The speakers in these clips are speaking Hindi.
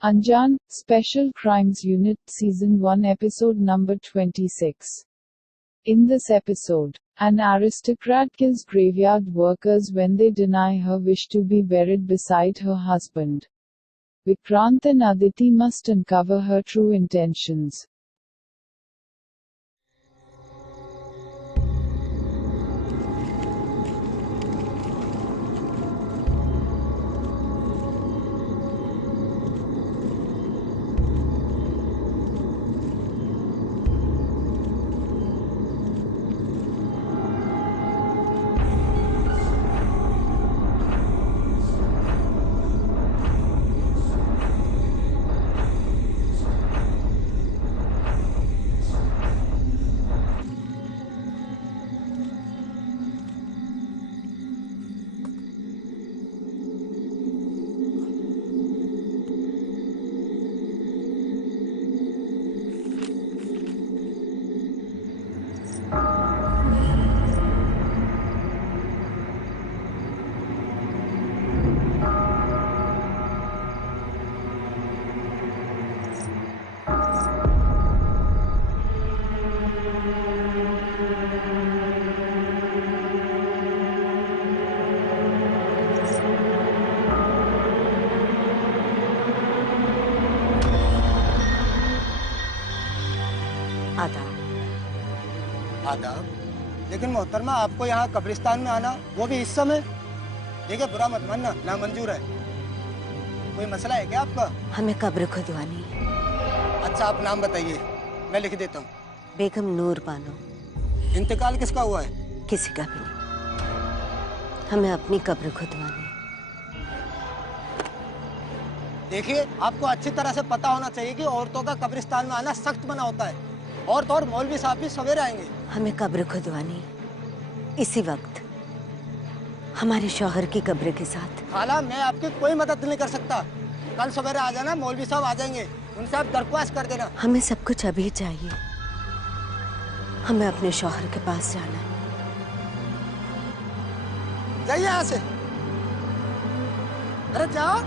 Anjan, Special Crimes Unit, Season 1, Episode number 26. In this episode, an aristocrat kills graveyard workers when they deny her wish to be buried beside her husband. Vikrant and Aditi must uncover her true intentions. आदाब। लेकिन मोहतरमा, आपको यहाँ कब्रिस्तान में आना, वो भी इस समय? देखिए, बुरा मत मानना, नामंजूर है। कोई मसला है क्या आपका? हमें कब्र खुदवानी। अच्छा, आप नाम बताइए, मैं लिख देता हूँ। बेगम नूर बानो। इंतकाल किसका हुआ है? किसी का भी नहीं। हमें अपनी कब्र खुदवानी। देखिए, आपको अच्छी तरह से पता होना चाहिए कि औरतों का कब्रिस्तान में आना सख्त मना होता है। औरत और मौलवी साहब भी सवेरे आएंगे। हमें कब्र खुदवानी इसी वक्त, हमारे शौहर की कब्र के साथ। खाला, मैं आपकी कोई मदद नहीं कर सकता। कल सवेरे आ जाना, मौलवी साहब आ जाएंगे, उनसे आप दरख्वास्त कर देना। हमें सब कुछ अभी चाहिए। हमें अपने शौहर के पास जाना है। जाइए यहाँ से। अरे जाओ।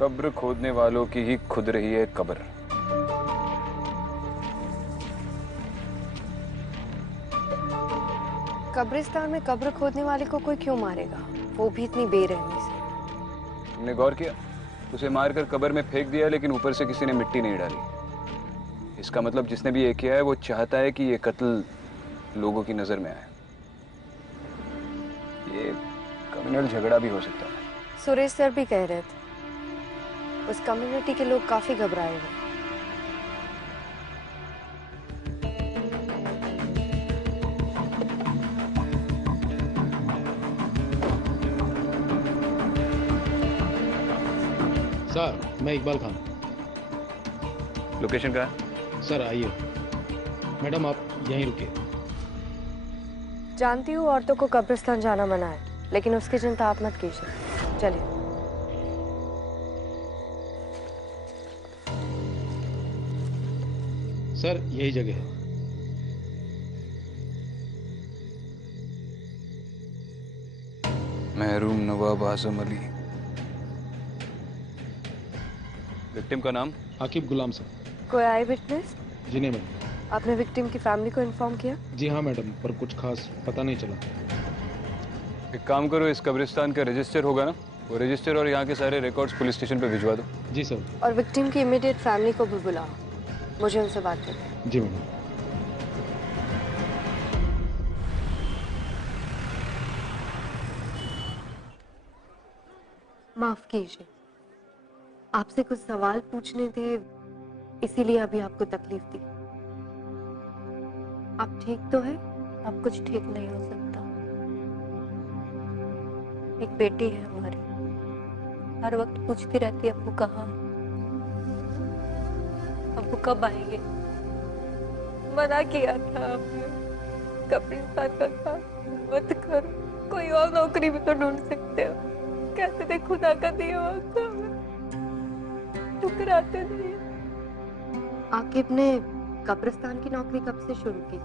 कब्र खोदने वालों की ही खुद रही है कब्र। कब्रिस्तान में कब्र खोदने वाले को कोई क्यों मारेगा, वो भी इतनी बेरहमी से। तुमने गौर किया? उसे मारकर कब्र में फेंक दिया, लेकिन ऊपर से किसी ने मिट्टी नहीं डाली। इसका मतलब जिसने भी ये किया है वो चाहता है कि ये कत्ल लोगों की नजर में आए। ये कम्युनल झगड़ा भी हो सकता है। सुरेश सर भी कह रहे थे उस कम्युनिटी के लोग काफी घबराए हुए। सर, मैं इकबाल खान। लोकेशन कहाँ है? सर आइए। मैडम आप यहीं रुकिए। जानती हूँ औरतों को कब्रिस्तान जाना मना है, लेकिन उसकी चिंता आप मत कीजिए। चलिए। सर यही जगह है। महरूम नवाब आजम अली। विक्टिम का नाम? आकिब गुलाम सर। कोई आई विटनेस? जी नहीं मैडम। आपने विक्टिम की फैमिली को इन्फॉर्म किया? जी हाँ मैडम, पर कुछ खास पता नहीं चला। एक काम करो, इस कब्रिस्तान का रजिस्टर होगा ना, वो रजिस्टर और यहाँ के सारे रिकॉर्ड्स पुलिस स्टेशन पे भिजवा दो। जी सर। और विक्टिम की इमीडिएट फैमिली को भी बुलाओ, मुझे उनसे बात करनी है। जी मैडम। माफ कीजिए, आपसे कुछ सवाल पूछने थे, इसीलिए अभी आपको तकलीफ दी। आप ठीक तो है? अब कुछ ठीक नहीं हो सकता। एक बेटी है हमारी, हर वक्त पूछती रहती है अब्बू कहाँ, अब्बू कब आएंगे। मना किया था हमने, कब्रिस्तान का काम मत करो, कोई और नौकरी भी तो ढूंढ सकते हो। कहते थे खुदा का दिया वक्त हमें, ठुकराते नहीं। आकिब ने कब्रिस्तान की नौकरी कब से शुरू की?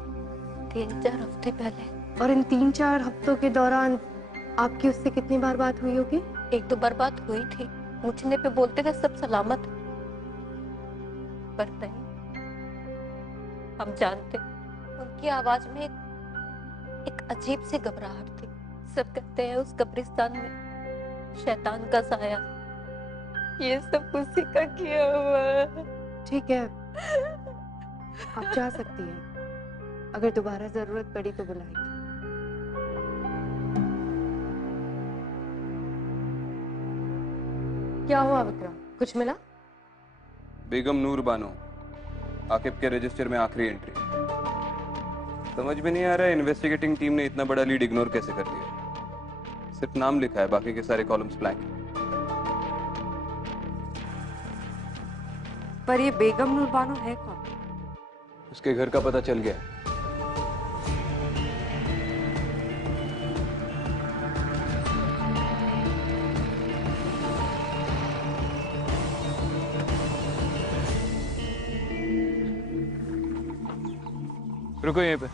3-4 हफ्ते पहले। और इन 3-4 हफ्तों के दौरान आपकी उससे कितनी बार बात हुई होगी? 1-2 बार बात हुई थी, पूछने पे बोलते थे सब सलामत, पर नहीं। हम जानते उनकी आवाज में एक अजीब सी घबराहट थी। सब कहते हैं उस कब्रिस्तान में शैतान का साया, ये सब उसी का किया हुआ है। ठीक है, आप जा सकती हैं, अगर दोबारा जरूरत पड़ी तो बुलाएंगे। क्या हुआ विक्रम, कुछ मिला? बेगम नूर बानो, आकिब के रजिस्टर में आखिरी एंट्री। समझ में नहीं आ रहा है इन्वेस्टिगेटिंग टीम ने इतना बड़ा लीड इग्नोर कैसे कर दिया। सिर्फ नाम लिखा है, बाकी के सारे कॉलम्स ब्लैंक हैं। पर ये बेगम नूर बानो है कौन? उसके घर का पता चल गया। रुको यहीं पे।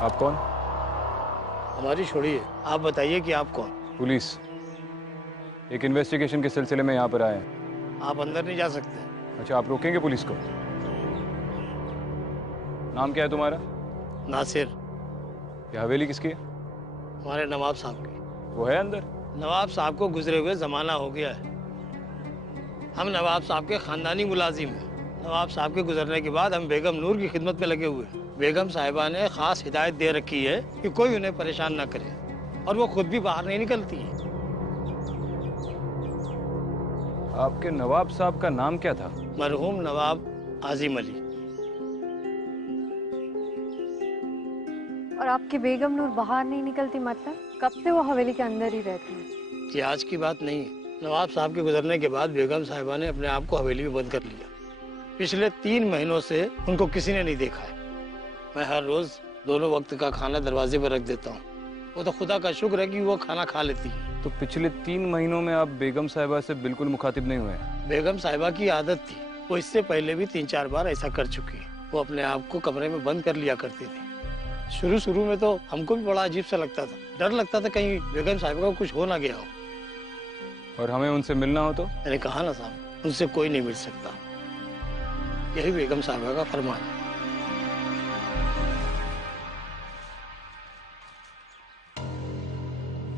आप कौन? हमारी छोड़िए, आप बताइए कि आप कौन? पुलिस। एक इन्वेस्टिगेशन के सिलसिले में यहाँ पर आए हैं। आप अंदर नहीं जा सकते। अच्छा, आप रोकेंगे पुलिस को? नाम क्या है तुम्हारा? नासिर। ये हवेली किसकी है? हमारे नवाब साहब की। वो है अंदर? नवाब साहब को गुजरे हुए जमाना हो गया है। हम नवाब साहब के खानदानी मुलाजिम हैं। नवाब साहब के गुजरने के बाद हम बेगम नूर की खिदमत में लगे हुए हैं। बेगम साहिबा ने खास हिदायत दे रखी है कि कोई उन्हें परेशान ना करे, और वो खुद भी बाहर नहीं निकलती है। आपके नवाब साहब का नाम क्या था? मरहूम नवाब आजिम अली। और आपकी बेगम नूर बाहर नहीं निकलती, मतलब कब से वो हवेली के अंदर ही रहती है? ये आज की बात नहीं है। नवाब साहब के गुजरने के बाद बेगम साहिबा ने अपने आप को हवेली में बंद कर लिया। पिछले 3 महीनों से उनको किसी ने नहीं देखा है। मैं हर रोज दोनों वक्त का खाना दरवाजे पर रख देता हूँ। वो तो खुदा का शुक्र है कि वो खाना खा लेती है। तो पिछले 3 महीनों में आप बेगम साहिबा से बिल्कुल मुखातिब नहीं हुए? बेगम साहिबा की आदत थी, वो इससे पहले भी 3-4 बार ऐसा कर चुकी है। वो अपने आप को कमरे में बंद कर लिया करती थी। शुरू में तो हमको भी बड़ा अजीब सा लगता था, डर लगता था कहीं बेगम साहिबा को कुछ हो ना गया हो। और हमें उनसे मिलना हो तो? मैंने कहा ना साहब, उनसे कोई नहीं मिल सकता। यही बेगम साहिबा का फरमान है।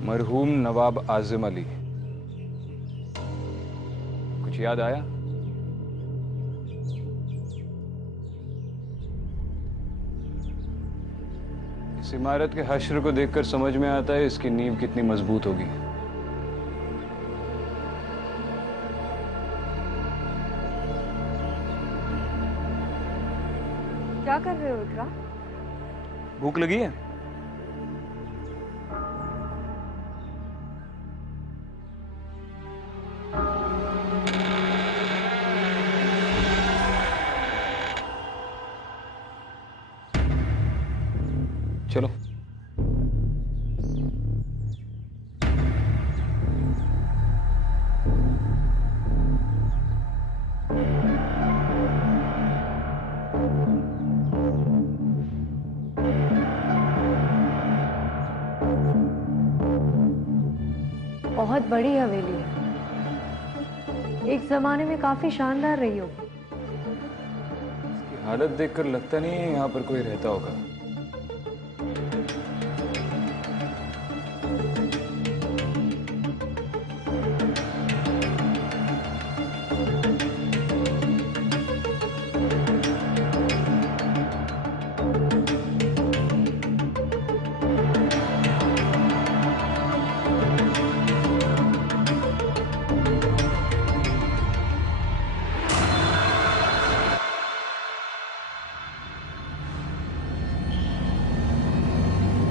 मरहूम नवाब आजिम अली, कुछ याद आया? इस इमारत के हश्र को देखकर समझ में आता है इसकी नींव कितनी मजबूत होगी। क्या कर रहे हो इकरा? भूख लगी है? चलो। बहुत बड़ी हवेली है, एक जमाने में काफी शानदार रही होगी। इसकी हालत देखकर लगता नहीं है यहाँ पर कोई रहता होगा।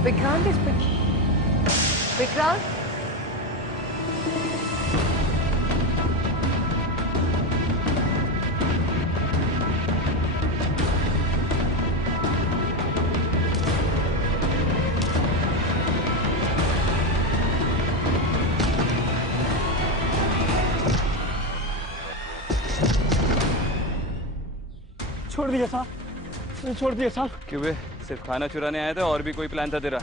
विक्रांत विक्रांत छोड़ दिया साहब, छोड़ दिया साहब। क्यों बे? सिर्फ खाना चुराने आया था और भी कोई प्लान था तेरा?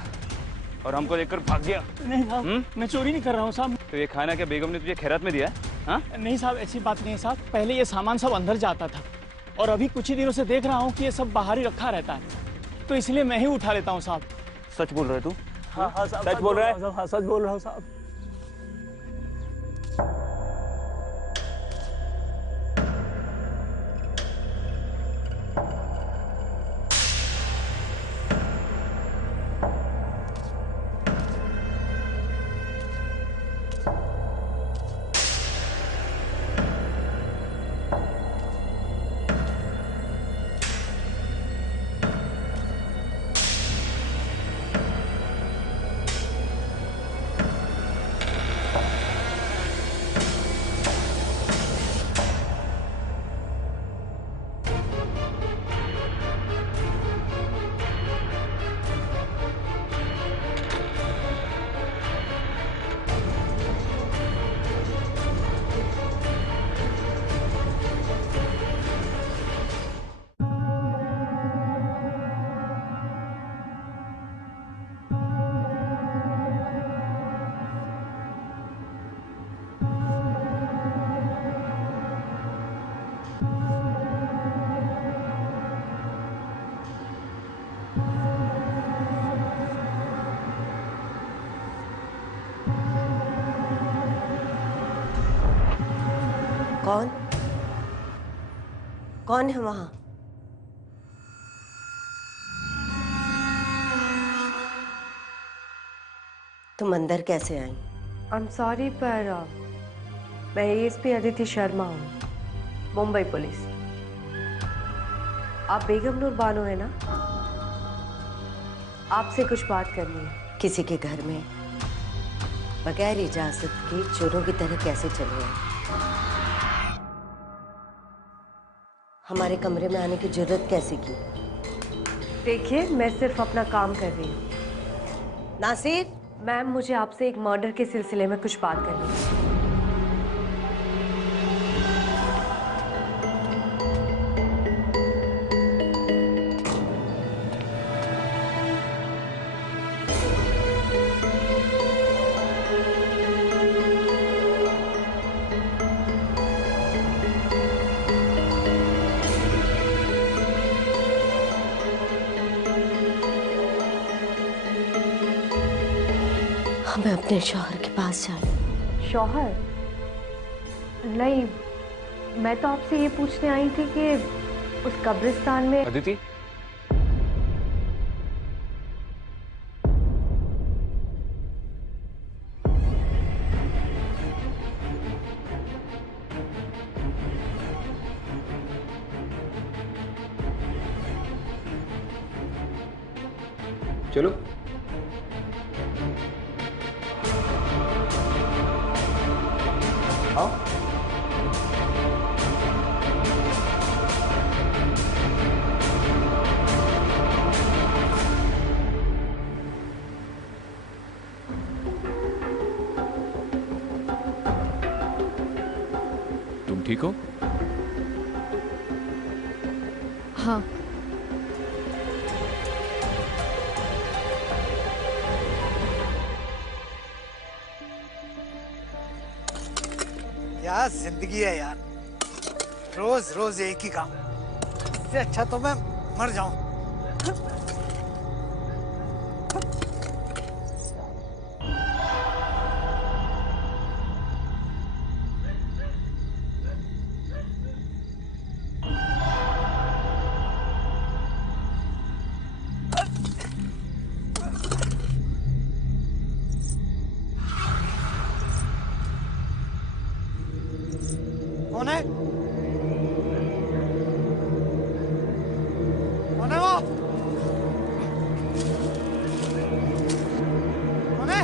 और हमको देखकर भाग गया? नहीं साहब, मैं चोरी नहीं कर रहा हूँ साहब। तो ये खाना क्या बेगम ने तुझे खैरात में दिया? हाँ? नहीं साहब, ऐसी बात नहीं है साहब। पहले ये सामान सब अंदर जाता था और अभी कुछ ही दिनों से देख रहा हूँ कि ये सब बाहर ही रखा रहता है, तो इसलिए मैं ही उठा लेता हूँ साहब। सच बोल रहे तू? हाँ हाँ साहब, सच बोल रहा है? हाँ सच बोल रहा हूँ साहब। कौन कौन है वहां? तुम अंदर कैसे आई? आई एम सॉरी पर मैं एएसपी अदिति शर्मा हूँ, मुंबई पुलिस। आप बेगम नूर बानो है ना? आपसे कुछ बात करनी है। किसी के घर में बगैर इजाजत के चोरों की तरह कैसे चले आए? हमारे कमरे में आने की जरूरत कैसे की? देखिए, मैं सिर्फ अपना काम कर रही हूँ। नासिर, मैम, मुझे आपसे एक मर्डर के सिलसिले में कुछ बात करनी है। हमें अपने शौहर के पास जाना। शौहर? नहीं, मैं तो आपसे ये पूछने आई थी कि उस कब्रिस्तान में अदिति, चलो। हाँ तुम ठीक हो? हाँ। क्या जिंदगी है यार, रोज रोज एक ही काम। इससे अच्छा तो मैं मर जाऊं। कौन है? कौन है वो? कौन है?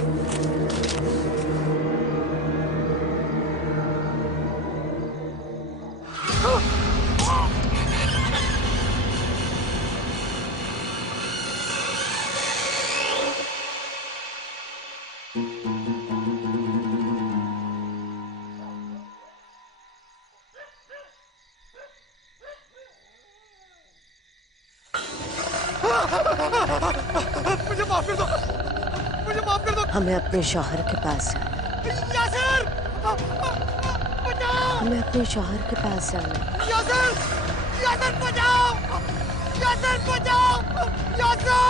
मुझे माफ कर दो, मुझे माफ कर दो। हमें अपने शौहर के पास जाना है। यासिर, बचाओ। हमें अपने शौहर के पास जाना है। यासिर, यासिर बचाओ, यासिर बचाओ, यासिर।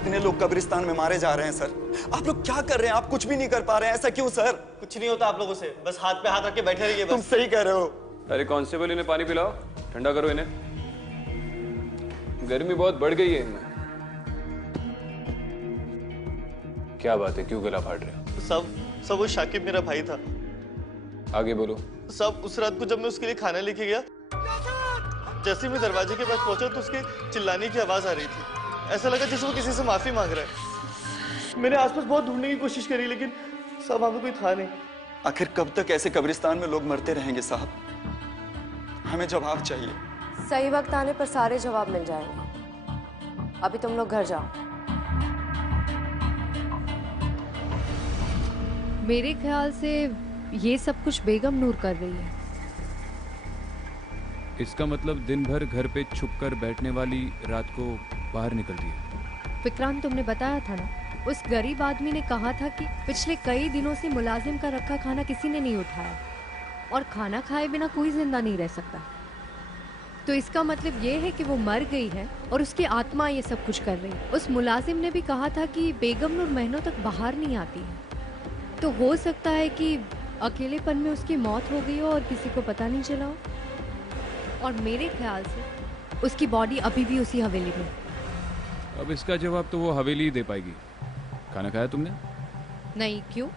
इतने लोग कब्रिस्तान में मारे जा रहे हैं सर, आप लोग क्या कर रहे हैं? आप कुछ भी नहीं कर पा रहे हैं, ऐसा क्यों सर? कुछ नहीं होता आप लोगों से, बस हाथ पे हाथ रख के बैठे रहिए बस। तुम सही कह रहे हो। अरे कांस्टेबल, इन्हें पानी पिलाओ, ठंडा करो इन्हें, गर्मी बहुत बढ़ गई है इनमें। क्या बात है, क्यों गला फाड़ रहे हो? सब वो शाकिब मेरा भाई था। आगे बोलो। सब उस रात को जब मैं उसके लिए खाना लेके गया, जैसे मैं दरवाजे के पास पहुंचा तो उसके चिल्लाने की आवाज आ रही थी। ऐसा लगा जैसे वो किसी से माफी मांग रहा है। मैंने आसपास बहुत ढूंढने की कोशिश करी लेकिन सब वहां पे कोई था नहीं। आखिर कब तक ऐसे कब्रिस्तान में लोग मरते रहेंगे साहब? हमें जवाब चाहिए। सही वक्त आने पर सारे जवाब मिल जाएंगे। अभी तुम लोग घर जाओ। मेरे ख्याल से ये सब कुछ बेगम नूर कर रही है। इसका मतलब दिन भर घर पे छुप कर बैठने वाली रात को बाहर निकलती है। विक्रांत, तुमने बताया था ना, उस गरीब आदमी ने कहा था कि पिछले कई दिनों से मुलाजिम का रखा खाना किसी ने नहीं उठाया और खाना खाए बिना कोई जिंदा नहीं रह सकता। तो इसका मतलब ये है कि वो मर गई है और उसकी आत्मा ये सब कुछ कर रही है। उस मुलाजिम ने भी कहा था कि बेगम नूर महीनों तक बाहर नहीं आती है, तो हो सकता है कि अकेलेपन में उसकी मौत हो गई हो और किसी को पता नहीं चला हो। और मेरे ख्याल से उसकी बॉडी अभी भी उसी हवेली में। अब इसका जवाब तो वो हवेली ही दे पाएगी। खाना खाया तुमने? नहीं, क्यों?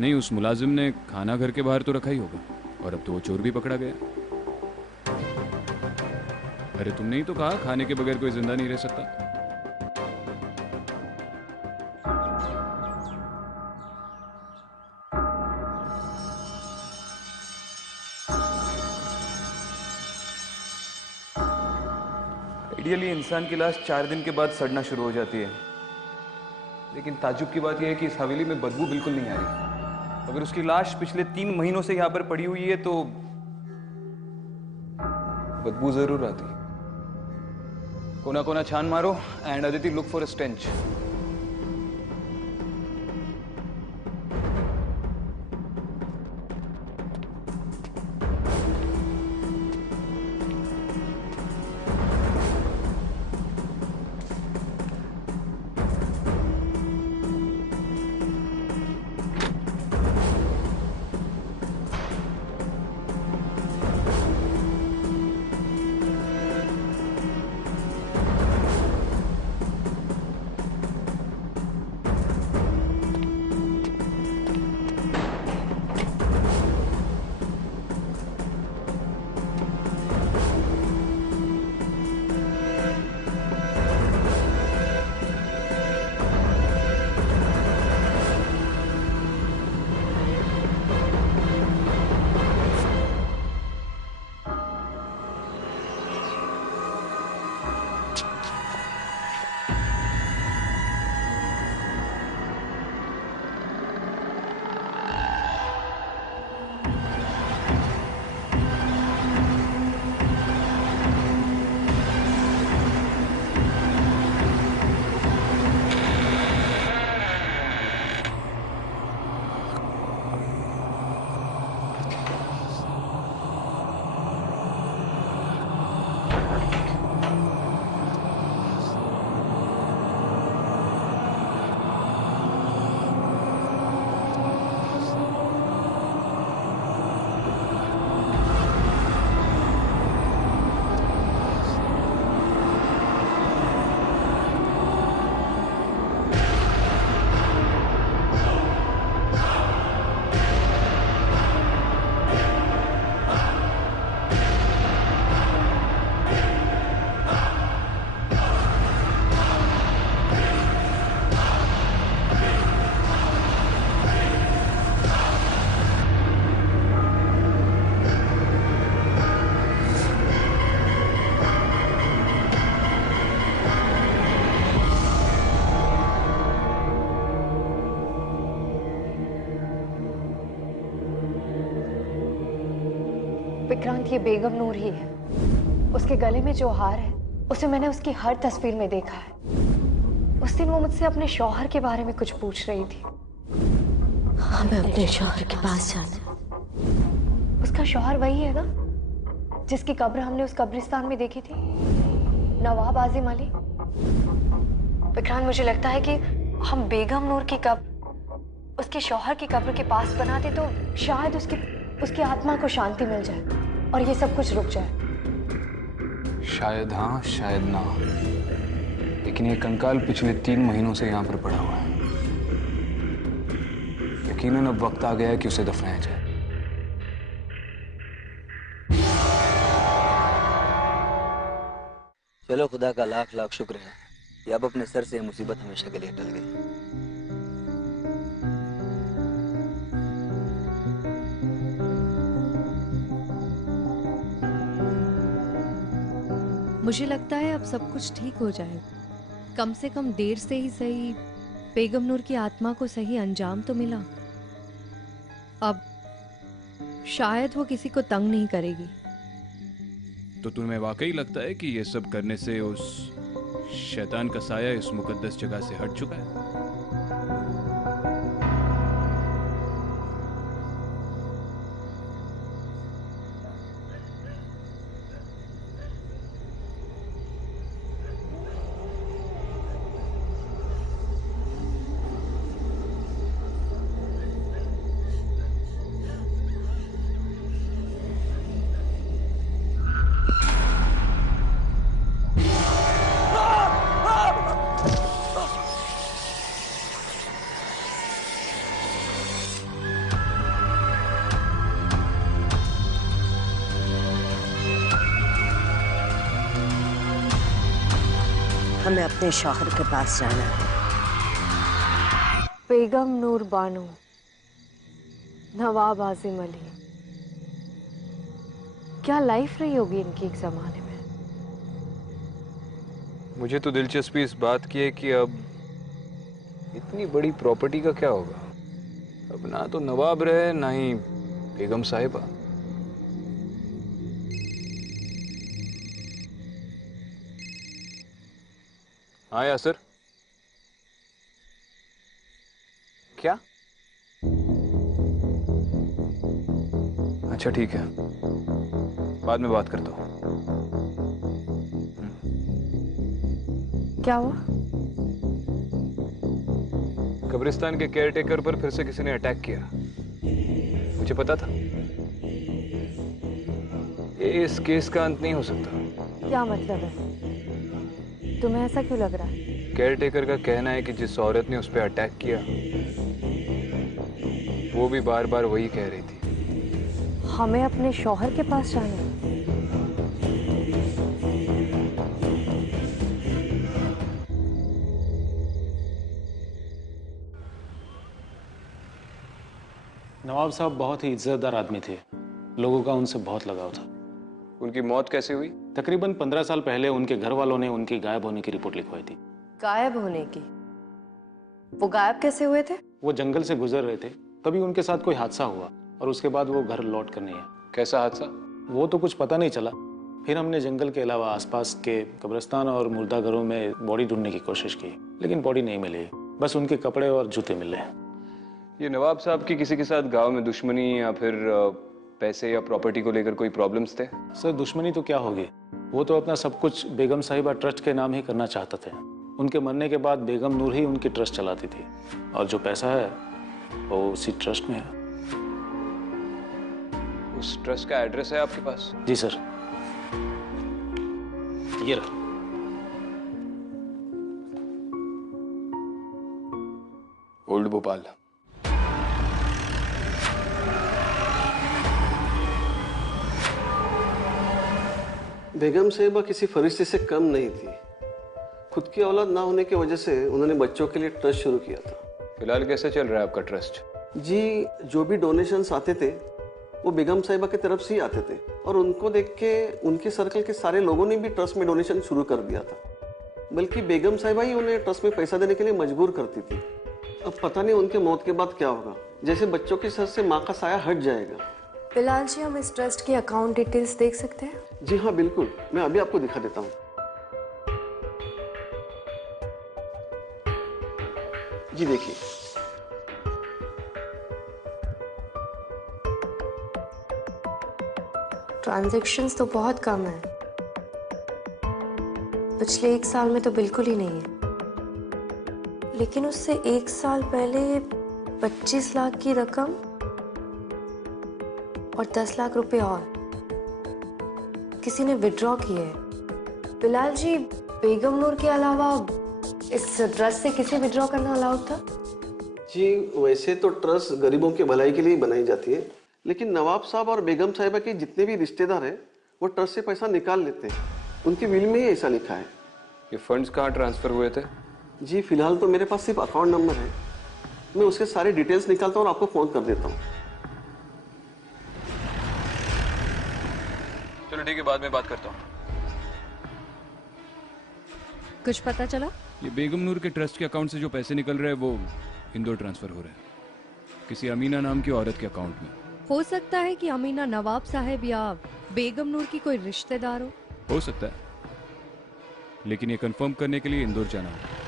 नहीं, उस मुलाजिम ने खाना घर के बाहर तो रखा ही होगा और अब तो वो चोर भी पकड़ा गया। अरे तुमने ही तो कहा खाने के बगैर कोई जिंदा नहीं रह सकता। आइडियली इंसान की लाश 4 दिन के बाद सड़ना शुरू हो जाती है, लेकिन ताज्जुब की बात यह है कि इस हवेली में बदबू बिल्कुल नहीं आ रही। अगर उसकी लाश पिछले 3 महीनों से यहाँ पर पड़ी हुई है तो बदबू जरूर आती। कोना कोना छान मारो and Aditi look for a stench. Vikrant, ये बेगम नूर ही है। उसके गले में जो हार है उसे मैंने उसकी हर तस्वीर में देखा है। उस दिन वो मुझसे अपने शौहर के बारे में कुछ पूछ रही थी। हमें अपने शौहर के पास जाना है। उसका शौहर वही है ना जिसकी कब्र हमने उस कब्रिस्तान में देखी थी, नवाब आजिम अली। विक्रांत, मुझे लगता है कि हम बेगम नूर की कब्र उसके शौहर की कब्र के पास बनाते तो शायद उसकी आत्मा को शांति मिल जाए और ये सब कुछ रुक जाए। शायद हाँ, शायद ना, लेकिन ये कंकाल पिछले 3 महीनों से यहाँ पर पड़ा हुआ है। यकीनन अब वक्त आ गया है कि उसे दफनाया जाए। चलो, खुदा का लाख लाख शुक्र है कि अब अपने सर से मुसीबत हमेशा के लिए टल गई। मुझे लगता है अब सब कुछ ठीक हो जाएगा। कम से कम देर से ही सही बेगम नूर की आत्मा को सही अंजाम तो मिला। अब शायद वो किसी को तंग नहीं करेगी। तो तुम्हें वाकई लगता है कि ये सब करने से उस शैतान का साया इस मुकद्दस जगह से हट चुका है? हमें अपने शौहर के पास जाना है। बेगम नूर बानो, नवाब आजिम अली, क्या लाइफ रही होगी इनकी एक जमाने में। मुझे तो दिलचस्पी इस बात की है कि अब इतनी बड़ी प्रॉपर्टी का क्या होगा। अब ना तो नवाब रहे ना ही बेगम साहिबा। हाँ यासर, क्या? अच्छा ठीक है, बाद में बात करता हूँ। क्या हुआ? कब्रिस्तान के केयरटेकर पर फिर से किसी ने अटैक किया। मुझे पता था ये इस केस का अंत नहीं हो सकता। क्या मतलब है? तुम्हें ऐसा क्यों लग रहा है? केयरटेकर का कहना है कि जिस औरत ने उस पर अटैक किया वो भी बार बार वही कह रही थी। हमें अपने शौहर के पास जाना है। नवाब साहब बहुत ही इज्जतदार आदमी थे। लोगों का उनसे बहुत लगाव था। उनकी मौत कैसे हुई? तकरीबन 15 साल पहले उनके घर वालों ने उनकी गायब होने की रिपोर्ट लिखवाई थी। गायब होने की? वो गायब कैसे हुए थे? वो जंगल से गुजर रहे थे, तभी उनके साथ कोई हादसा हुआ और उसके बाद वो घर लौट कर नहीं आए। कैसा हादसा? वो तो कुछ पता नहीं चला। फिर हमने जंगल के अलावा आसपास के कब्रिस्तान और मुर्दाघरों में बॉडी ढूंढने की कोशिश की, लेकिन बॉडी नहीं मिली। बस उनके कपड़े और जूते मिले। ये नवाब साहब की किसी के साथ गांव में दुश्मनी या फिर पैसे या प्रॉपर्टी को लेकर कोई प्रॉब्लम्स थे? सर, दुश्मनी तो क्या होगी, वो तो अपना सब कुछ बेगम साहिबा ट्रस्ट के नाम ही करना चाहते थे। उनके मरने के बाद बेगम नूर ही उनकी ट्रस्ट चलाती थी और जो पैसा है वो उसी ट्रस्ट में है। उस ट्रस्ट का एड्रेस है आपके पास? जी सर, ये रहा। ओल्ड भोपाल। बेगम साहिबा किसी फरिश्ते से कम नहीं थी। खुद की औलाद ना होने की वजह से उन्होंने बच्चों के लिए ट्रस्ट शुरू किया था। फिलहाल कैसे चल रहा है आपका ट्रस्ट? जी, जो भी डोनेशंस आते थे वो बेगम साहिबा की तरफ से ही आते थे और उनको देख के उनके सर्कल के सारे लोगों ने भी ट्रस्ट में डोनेशन शुरू कर दिया था। बल्कि बेगम साहिबा ही उन्हें ट्रस्ट में पैसा देने के लिए मजबूर करती थी। अब पता नहीं उनके मौत के बाद क्या होगा। जैसे बच्चों के सर से माँ का साया हट जाएगा बिलाल जी, हम इस ट्रस्ट की अकाउंट डिटेल्स देख सकते हैं? जी हाँ बिल्कुल, मैं अभी आपको दिखा देता हूँ। जी देखिए, ट्रांजैक्शंस तो बहुत कम है, पिछले 1 साल में तो बिल्कुल ही नहीं है। लेकिन उससे 1 साल पहले 25 लाख की रकम और 10 लाख रुपए और किसी ने विड्रॉ किए हैं। बिलाल जी, बेगम नूर के अलावा इस ट्रस्ट से किसे विड्रॉ करना अलाउड था? जी वैसे तो ट्रस्ट गरीबों की भलाई के लिए ही बनाई जाती है, लेकिन नवाब साहब और बेगम साहिबा के जितने भी रिश्तेदार हैं वो ट्रस्ट से पैसा निकाल लेते हैं। उनकी विल में ही ऐसा लिखा है। ये फंड्स कहाँ ट्रांसफर हुए थे? जी फिलहाल तो मेरे पास सिर्फ अकाउंट नंबर है, मैं उसके सारे डिटेल्स निकालता हूँ और आपको फोन कर देता हूँ। चलो ठीक है, बाद में बात करता हूँ। कुछ पता चला? ये बेगम नूर के ट्रस्ट के अकाउंट से जो पैसे निकल रहे हैं वो इंदौर ट्रांसफर हो रहे हैं, किसी अमीना नाम की औरत के अकाउंट में। हो सकता है कि अमीना नवाब साहब या बेगम नूर की कोई रिश्तेदार हो सकता है, लेकिन ये कंफर्म करने के लिए इंदौर जाना होगा।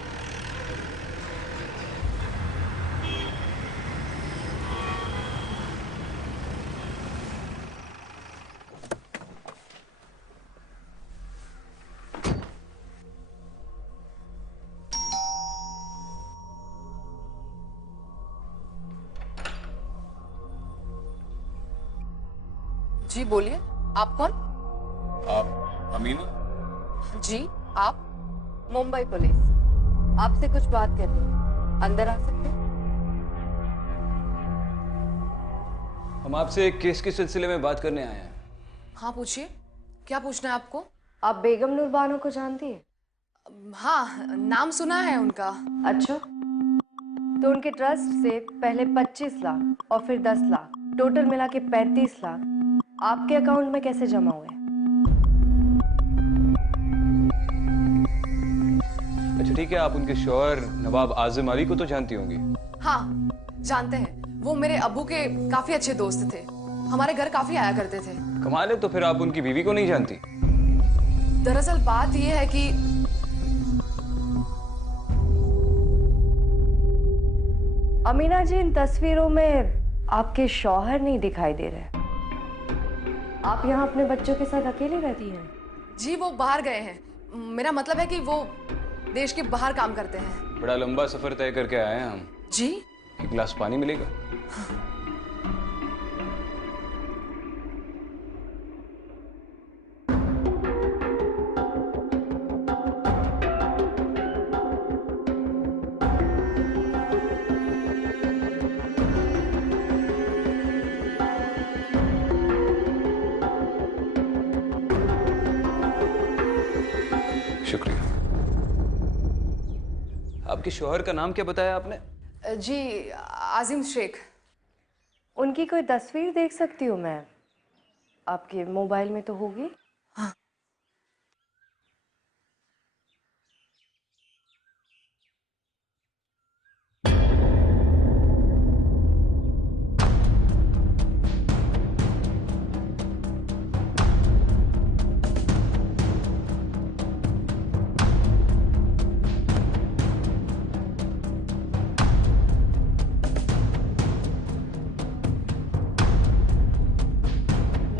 जी बोलिए, आप कौन? आप अमीना? जी आप? मुंबई पुलिस, आपसे कुछ बात करनी है, अंदर आ सकते हैं? हम आपसे एक केस के सिलसिले में बात करने आए हैं। हाँ पूछिए, क्या पूछना है आपको? आप बेगम नूर बानो को जानती है? हाँ, नाम सुना है उनका। अच्छा, तो उनके ट्रस्ट से पहले 25 लाख और फिर 10 लाख, टोटल मिला के 35 लाख आपके अकाउंट में कैसे जमा हुए? अच्छा ठीक है, आप उनके शौहर नवाब आजिम अली को तो जानती होंगी? हाँ जानते हैं, वो मेरे अब्बू के काफी अच्छे दोस्त थे, हमारे घर काफी आया करते थे। कमाल है, तो फिर आप उनकी बीवी को नहीं जानती? दरअसल बात ये है कि अमीना जी, इन तस्वीरों में आपके शौहर नहीं दिखाई दे रहे। आप यहाँ अपने बच्चों के साथ अकेली रहती हैं? जी वो बाहर गए हैं, मेरा मतलब है कि वो देश के बाहर काम करते हैं। बड़ा लंबा सफर तय करके आए हैं हम। जी? एक गिलास पानी मिलेगा? शुक्रिया। आपके शौहर का नाम क्या बताया आपने? जी आजिम शेख। उनकी कोई तस्वीर देख सकती हूँ मैं? आपके मोबाइल में तो होगी। हाँ।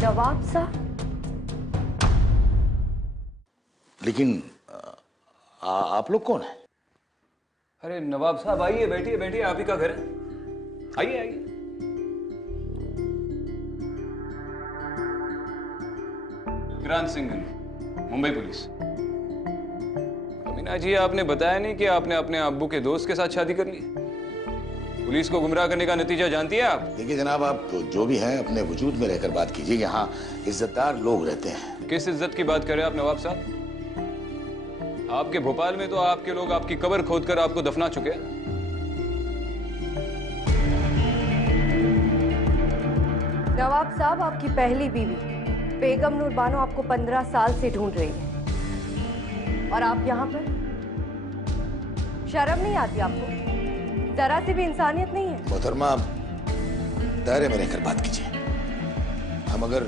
नवाब साहब? लेकिन आप लोग कौन हैं? अरे नवाब साहब आइए, बैठिए बैठिए, आप ही का घर है, आइए आइए। विक्रांत सिंह, मुंबई पुलिस। अमीना जी, आपने बताया नहीं कि आपने अपने अब्बू के दोस्त के साथ शादी कर ली? पुलिस को गुमराह करने का नतीजा जानती है आप? देखिए जनाब, आप जो भी हैं अपने वजूद में रहकर बात कीजिए। यहाँ इज्जतदार लोग रहते हैं। किस इज्जत की बात कर रहे हैं आप नवाब साहब? आपके भोपाल में तो आपके लोग आपकी कब्र खोदकर आपको दफना चुके हैं। नवाब साहब, आपकी पहली बीवी बेगम नूर बानो आपको 15 साल से ढूंढ रही है और आप यहाँ पर? शर्म नहीं आती आपको? जरा सी भी इंसानियत नहीं है? मोहतरमा, दायरे में रहकर बात कीजिए। हम अगर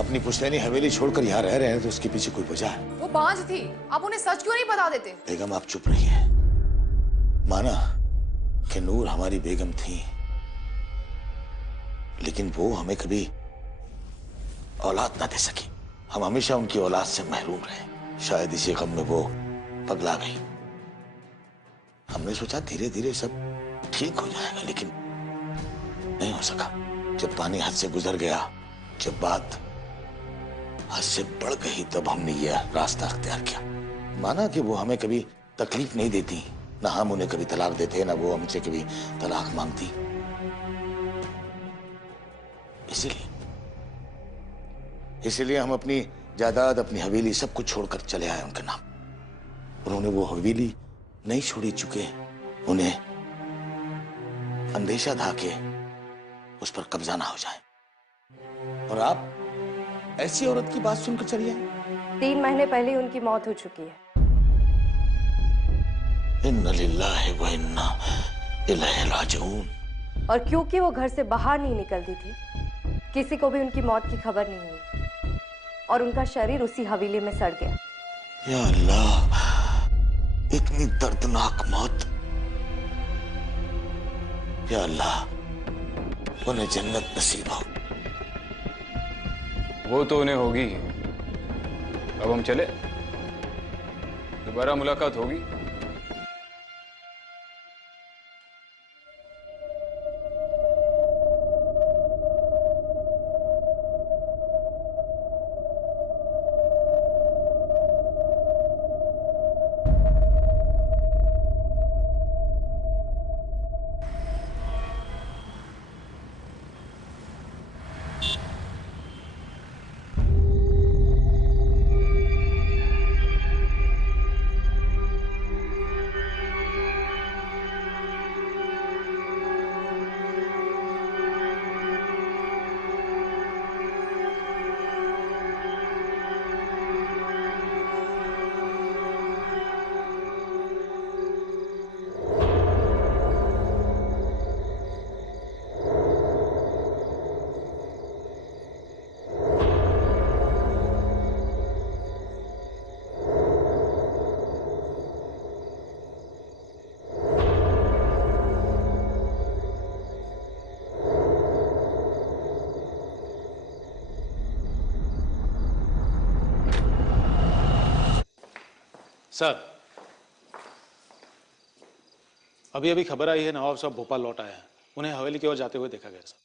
अपनी पुश्तैनी हवेली छोड़कर यहाँ रह रहे हैं तो उसके पीछे कोई वजह है। वो बांझ थी, आप उन्हें सच क्यों नहीं बता देते? बेगम आप चुप रहिए। माना कि नूर हमारी बेगम थी, लेकिन वो हमें कभी औलाद ना दे सकी। हम हमेशा उनकी औलाद से महरूम रहे। शायद इसी गम में वो पगला गई। हमने सोचा धीरे धीरे सब ठीक हो जाएगा, लेकिन नहीं हो सका। जब पानी हद से गुजर गया, जब बात हद से बढ़ गई, तब हमने यह रास्ता अख्तियार किया। माना कि वो हमें कभी तकलीफ नहीं देती, ना हम उन्हें कभी तलाक देते, ना वो हमसे कभी तलाक मांगती। इसीलिए हम अपनी जायदाद, अपनी हवेली सब कुछ छोड़कर चले आए उनके नाम। उन्होंने वो हवेली नहीं छोड़ी, चुके उन्हें अंदेशा था कि उस पर कब्जा ना हो जाए। और आप ऐसी औरत की बात सुनकर चली आई? 3 महीने पहले ही उनकी मौत हो चुकी है। इन्ना लिल्लाहि व इन्ना इलैहि राजिऊन। और क्योंकि वो घर से बाहर नहीं निकलती थी, किसी को भी उनकी मौत की खबर नहीं हुई और उनका शरीर उसी हवेली में सड़ गया। या अल्लाह, इतनी दर्दनाक मौत। या अल्लाह, उन्हें जन्नत नसीब हो। वो तो उन्हें होगी। अब हम चले, दोबारा मुलाकात होगी। सर, अभी अभी खबर आई है नवाब साहब भोपाल लौट आए हैं। उन्हें हवेली की ओर जाते हुए देखा गया सर।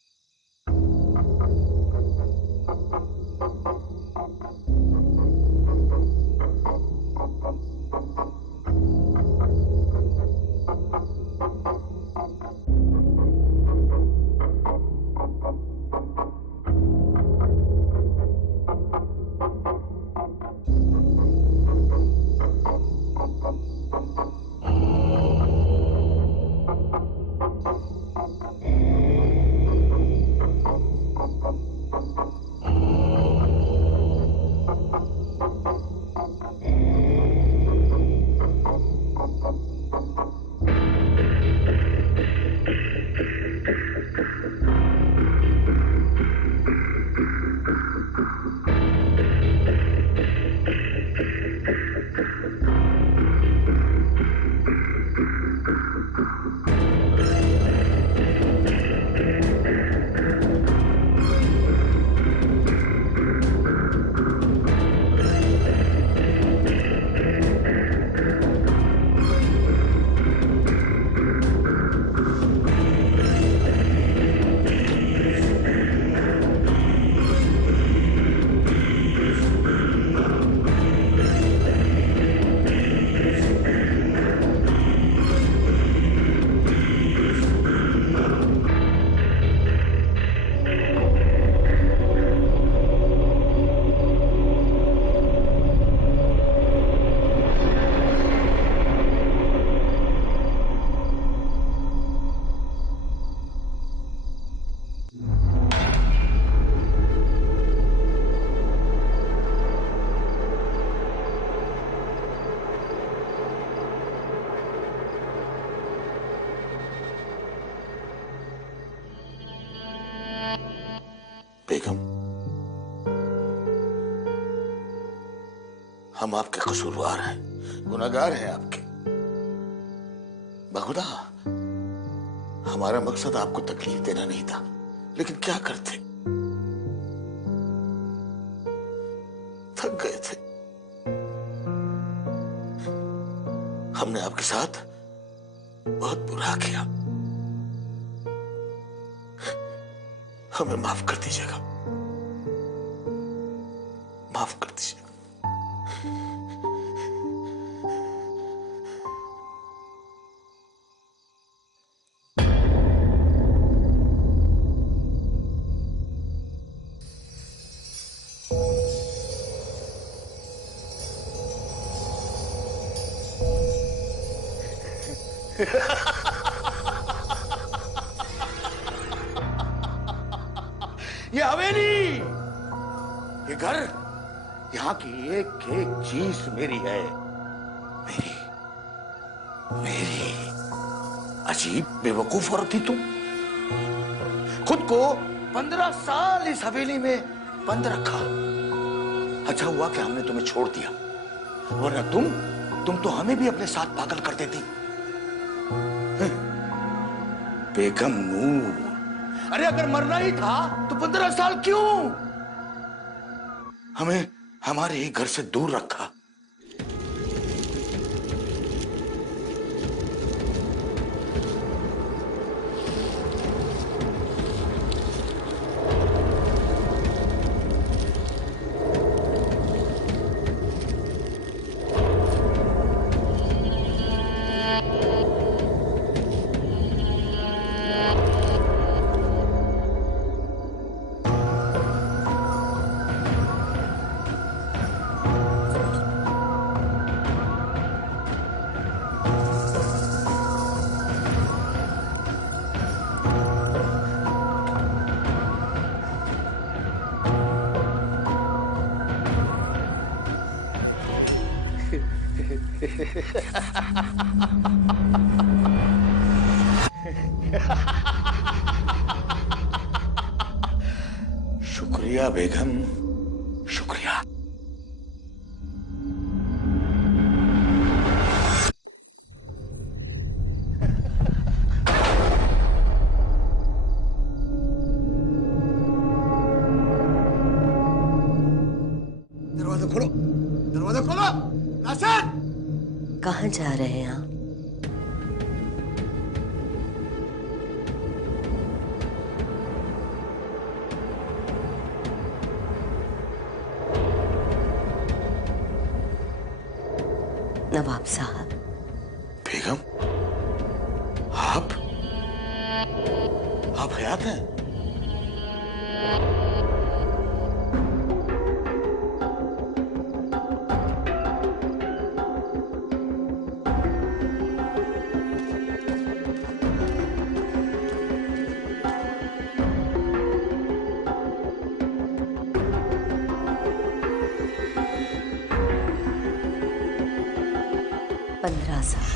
बेगम, हम आपके कसूरवार हैं, गुनहगार हैं आपके। बखुदा, हमारा मकसद आपको तकलीफ देना नहीं था, लेकिन क्या करते, थक गए थे। हमने आपके साथ बहुत बुरा किया, हमें माफ कर दीजिएगा, माफ कर दीजिएगा। ये हवेली, ये घर, यहाँ की एक एक चीज मेरी है, मेरी मेरी। अजीब बेवकूफ औरत थी तुम। खुद को 15 साल इस हवेली में बंद रखा। अच्छा हुआ कि हमने तुम्हें छोड़ दिया, वरना तुम तो हमें भी अपने साथ पागल कर देती। बेगम नूर, अरे अगर मरना ही था तो 15 साल क्यों? हमें हमारे ही घर से दूर रखा। शुक्रिया बेगम, शुक्रिया। दरवाजा खोलो, दरवाजा खोलो। नासिर, कहाँ जा रहे हैं आप? नवाब साहब। बेगम, आप हयात हैं? साल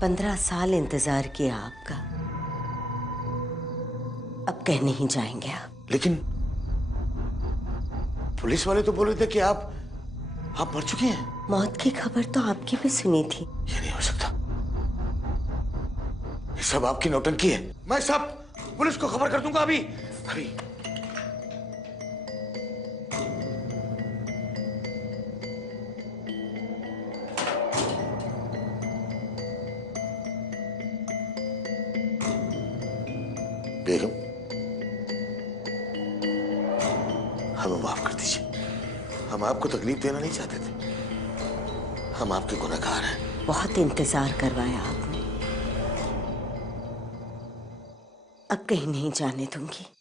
15 साल इंतजार किया आपका, अब कह नहीं जाएंगे आप। लेकिन पुलिस वाले तो बोल रहे थे कि आप मर चुकी हैं। मौत की खबर तो आपकी भी सुनी थी। ये नहीं हो सकता, ये सब आपकी नौटंकी है। मैं सब पुलिस को खबर कर दूंगा अभी अभी। बेगम, हमें माफ कर दीजिए, हम आपको तकलीफ देना नहीं चाहते थे, हम आपके गुनहगार हैं। बहुत इंतजार करवाया आपने, अब कहीं नहीं जाने दूंगी।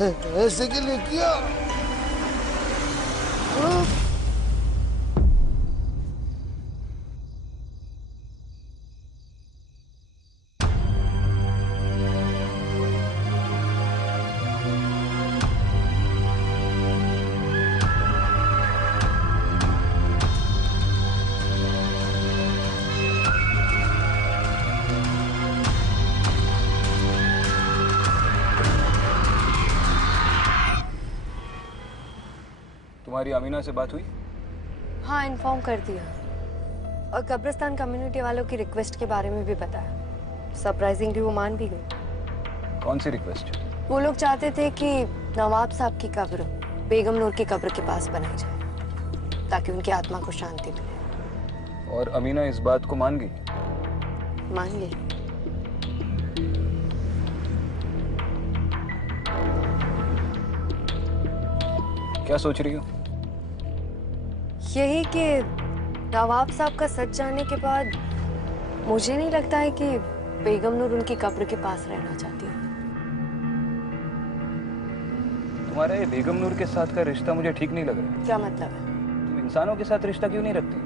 ऐसे के लिए किया। तुम्हारी अमीना से बात हुई? हाँ, इन्फॉर्म कर दिया और कब्रिस्तान कम्युनिटी वालों की रिक्वेस्ट के बारे में भी बताया। सरप्राइजिंगली वो मान भी गई। कौन सी रिक्वेस्ट? वो लोग चाहते थे कि नवाब साहब की कब्र बेगम नूर की कब्र के पास बनाई जाए ताकि उनकी आत्मा को शांति मिले। और अमीना इस बात को मान गई? मान गई। क्या सोच रही हो? यही कि नवाब साहब का सच जानने के बाद मुझे नहीं लगता है कि बेगम नूर उनकी कब्र के पास रहना चाहती है। तुम्हारा ये बेगम नूर के साथ का रिश्ता मुझे ठीक नहीं लग रहा है। क्या मतलब है? तुम इंसानों के साथ रिश्ता क्यों नहीं रखती?